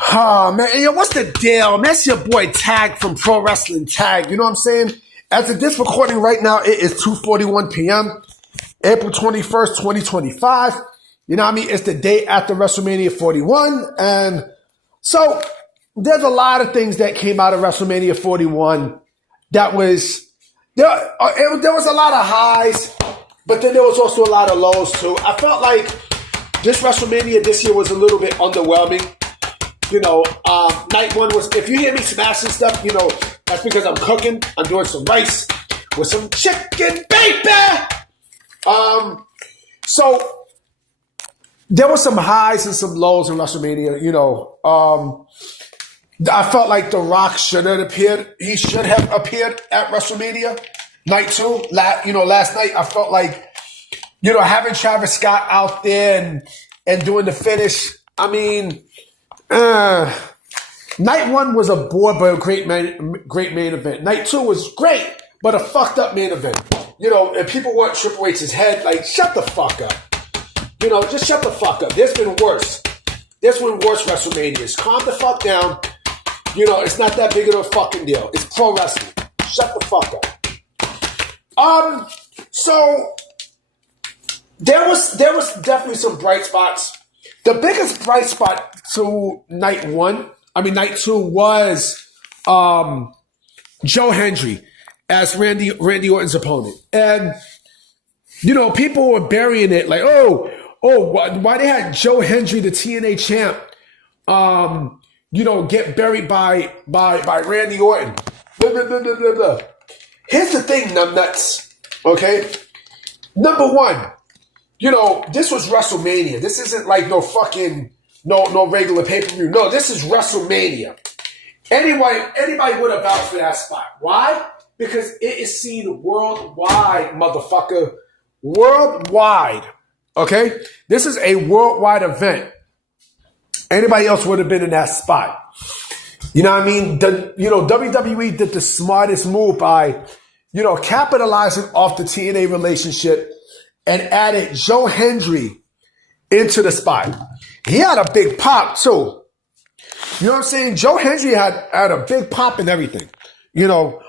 Oh, man, yo, what's the deal? Man, it's your boy Tag from Pro Wrestling Tag. You know what I'm saying? As of this recording right now, it is 2:41 p.m., April 21st, 2025. You know what I mean? It's the day after WrestleMania 41. And so there's a lot of things that came out of WrestleMania 41 that was, there was a lot of highs, but then there was also a lot of lows too. I felt like this WrestleMania this year was a little bit underwhelming. You know, night one was, if you hear me smashing stuff, you know, that's because I'm cooking. I'm doing some rice with some chicken, baby. So there were some highs and some lows in WrestleMania, you know. I felt like The Rock should have appeared. He should have appeared at WrestleMania night two. Last night I felt like, you know, having Travis Scott out there and doing the finish. I mean, night one was a bore, but a great main event. Night two was great, but a fucked up main event. You know, and people want Triple H's head. Like, shut the fuck up. You know, just shut the fuck up. There's been worse. There's been worse WrestleManias. Calm the fuck down. You know, it's not that big of a fucking deal. It's pro wrestling. Shut the fuck up. So there was definitely some bright spots. The biggest bright spot to night two was Joe Hendry as Randy Orton's opponent. And, you know, people were burying it like, why they had Joe Hendry, the TNA champ, you know, get buried by Randy Orton. Blah, blah, blah, blah, blah, blah. Here's the thing, numbnuts, okay? Number one, you know, this was WrestleMania. This isn't like no regular pay-per-view. No, this is WrestleMania. Anybody would have vouched for that spot. Why? Because it is seen worldwide, motherfucker. Worldwide. Okay? This is a worldwide event. Anybody else would have been in that spot. You know what I mean? WWE did the smartest move by, you know, capitalizing off the TNA relationship and added Joe Hendry into the spot. He had a big pop too. You know what I'm saying? Joe Hendry had a big pop and everything. You know,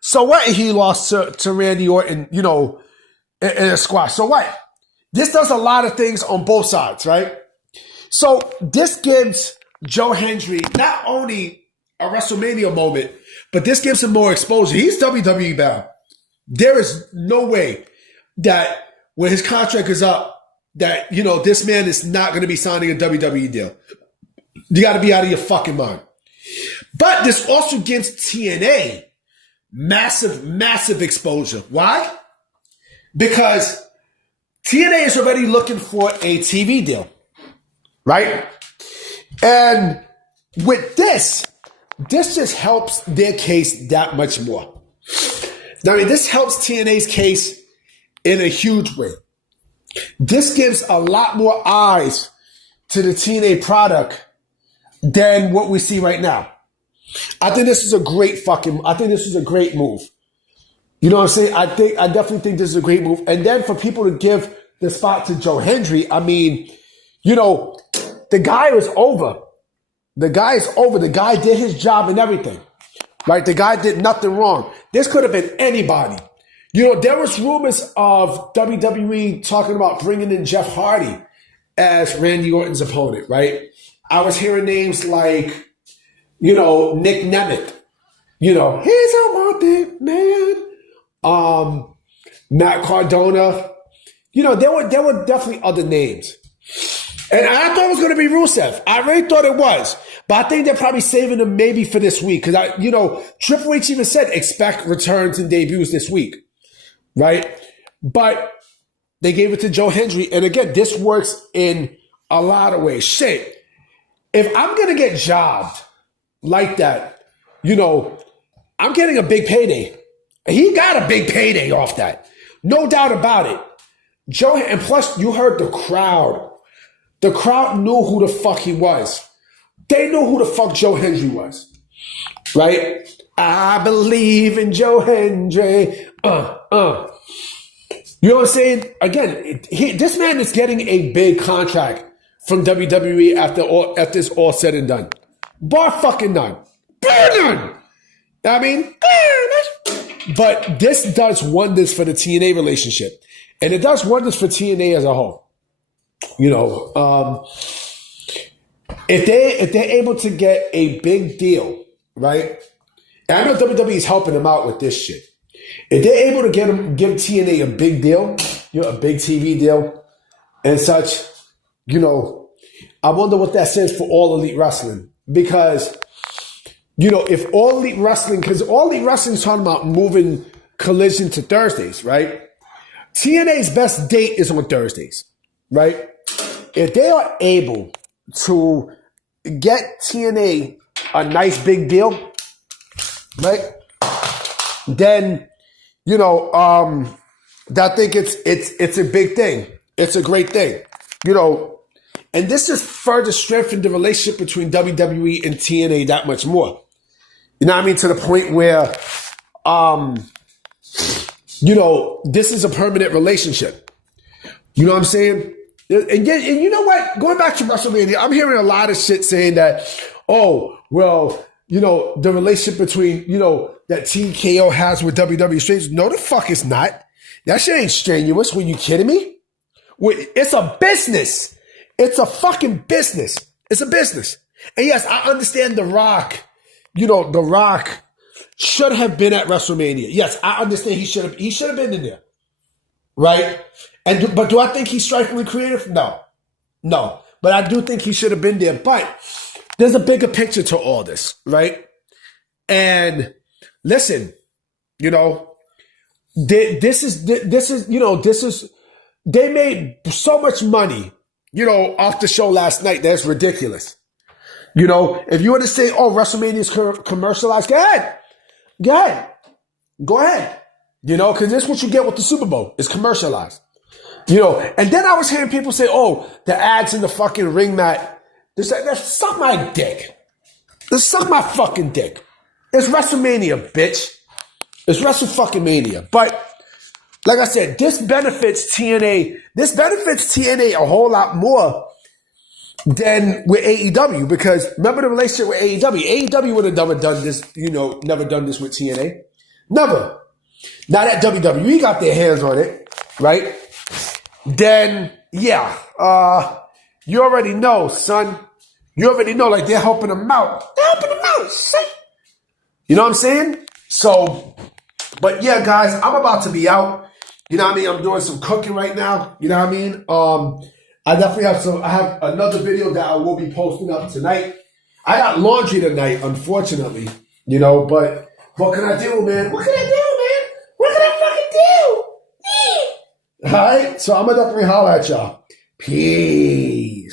so what? He lost to Randy Orton, you know, in a squash. So what? This does a lot of things on both sides, right? So this gives Joe Hendry not only a WrestleMania moment, but this gives him more exposure. He's WWE bound. There is no way that when his contract is up, that, you know, this man is not going to be signing a WWE deal. You got to be out of your fucking mind. But this also gives TNA massive exposure. Why? Because TNA is already looking for a TV deal, right? And with this just helps their case that much more. Now, I mean, this helps TNA's case in a huge way. This gives a lot more eyes to the TNA product than what we see right now. I think this is a great move. You know what I'm saying? I definitely think this is a great move. And then for people to give the spot to Joe Hendry, I mean, you know, the guy is over. The guy is over. The guy did his job and everything, right? The guy did nothing wrong. This could have been anybody. You know, there was rumors of WWE talking about bringing in Jeff Hardy as Randy Orton's opponent, right? I was hearing names like, you know, Nick Nemeth. You know, he's a wanted man. Matt Cardona. You know, there were definitely other names. And I thought it was going to be Rusev. I really thought it was. But I think they're probably saving him maybe for this week. Because, Triple H even said expect returns and debuts this week. Right? But they gave it to Joe Hendry. And again, this works in a lot of ways. Shit. If I'm going to get jobbed like that, you know, I'm getting a big payday. He got a big payday off that. No doubt about it. Joe, and plus you heard the crowd. The crowd knew who the fuck he was. They knew who the fuck Joe Hendry was. Right? I believe in Joe Hendry. You know what I'm saying? Again, this man is getting a big contract from WWE after it's all said and done. Bar fucking none. Bar none. I mean, but this does wonders for the TNA relationship. And it does wonders for TNA as a whole. You know, if they're able to get a big deal, right? And I know WWE is helping them out with this shit. If they're able to give TNA a big deal, you know, a big TV deal and such, you know, I wonder what that says for All Elite Wrestling. Because, you know, if All Elite Wrestling, because All Elite Wrestling is talking about moving Collision to Thursdays, right? TNA's best date is on Thursdays, right? If they are able to get TNA a nice big deal, right? Then, you know, I think it's a big thing. It's a great thing, you know. And this just further strengthened the relationship between WWE and TNA that much more. You know what I mean? To the point where, you know, this is a permanent relationship. You know what I'm saying? And you know what? Going back to WrestleMania, I'm hearing a lot of shit saying that, oh, well, you know, the relationship between, you know, that TKO has with WWE strangers. No, the fuck it's not. That shit ain't strenuous. Were you kidding me? It's a business. It's a fucking business. It's a business. And yes, I understand The Rock. You know, The Rock should have been at WrestleMania. Yes, I understand he should have been in there. Right? But do I think he's strikingly creative? No. But I do think he should have been there. But there's a bigger picture to all this, right? And listen, you know, they made so much money, you know, off the show last night. That's ridiculous. You know, if you want to say, oh, WrestleMania is commercialized, go ahead. You know, because this is what you get with the Super Bowl. It's commercialized. You know, and then I was hearing people say, oh, the ads in the fucking ring mat. They're suck my dick. They suck my fucking dick. It's WrestleMania, bitch. It's WrestleMania. But like I said, this benefits TNA. This benefits TNA a whole lot more than with AEW. Because remember the relationship with AEW? AEW would have never done this, you know, never done this with TNA. Never. Now that WWE got their hands on it, right? Then, yeah, you already know, son. You already know, like, they're helping them out. They're helping them out, son. You know what I'm saying? So, but yeah, guys, I'm about to be out. You know what I mean? I'm doing some cooking right now. You know what I mean? I definitely I have another video that I will be posting up tonight. I got laundry tonight, unfortunately. You know, but what can I do, man? What can I do, man? What can I fucking do? All right? So I'm going to definitely holler at y'all. Peace.